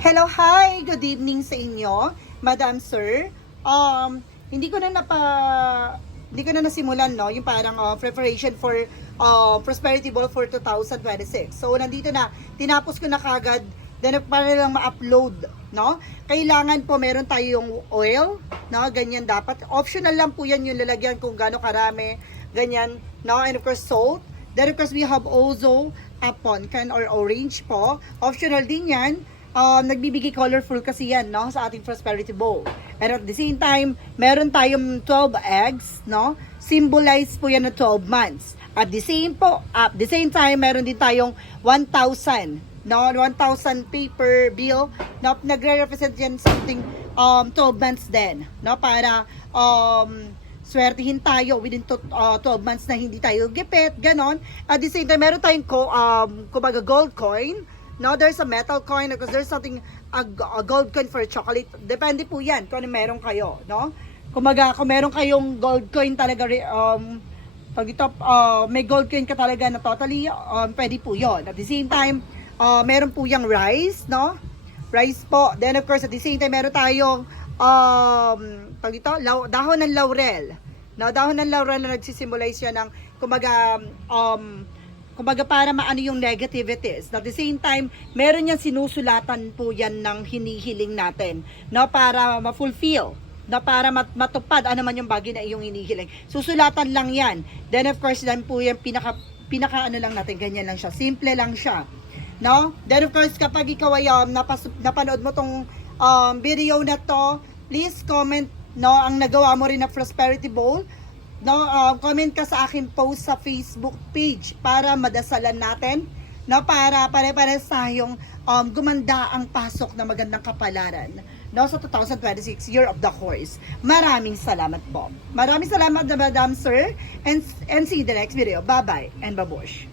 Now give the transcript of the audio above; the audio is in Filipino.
Hello, hi! Good evening sa inyo, Madam Sir. Hindi ko na nasimulan, no, yung parang preparation for Prosperity Ball for 2026. So, nandito na, tinapos ko na kagad, then para lang ma-upload, no? Kailangan po meron tayong oil, no? Ganyan dapat. Optional lang po yan yung lalagyan kung gaano karami, ganyan, no? And of course, salt. Then of course, we have also a pumpkin or orange po. Optional din yan. Nagbibigay colorful kasi yan, no, sa ating Prosperity Bowl. And at the same time, meron tayong 12 eggs, no? Symbolize po yan na 12 months. At the same time, meron din tayong 1,000, no? 1,000 paper bill, no? Nagre-represent yan something 12 months din, no? Para swertihin tayo within 12 months na hindi tayo gipit, ganon. At the same time, meron tayong kumbaga gold coin. No, there's a metal coin because there's something a gold coin for chocolate. Depende po 'yan kung ano meron kayo, no? Kumbaga, kung meron kayong gold coin talaga pag ito may gold coin ka talaga na totally pwede po 'yon. At the same time, meron po yung rice, no? Rice po. Then of course, at the same time meron tayong pag ito dahon ng laurel. No, dahon ng laurel na nagsisimbolize yan ng kumbaga para maano yung negativities. At the same time, meron yan sinusulatan po yan ng hinihiling natin, no, para ma-fulfill, no, para matupad ano man yung bagay na iyong hinihiling. Susulatan lang yan. Then of course, yan po yung pinaka ano lang natin, ganyan lang siya. Simple lang siya. No? Then of course, kapag ikaw ay napanood mo tong video na to, please comment, no, ang nagawa mo rin na Prosperity Bowl. No, comment ka sa aking post sa Facebook page para madasalan natin, no, para pare-pares tayong gumanda ang pasok na magandang kapalaran, no, sa 2026 Year of the Horse. Maraming salamat po. Maraming salamat, Madam Sir, and see you in the next video. Bye-bye and babush.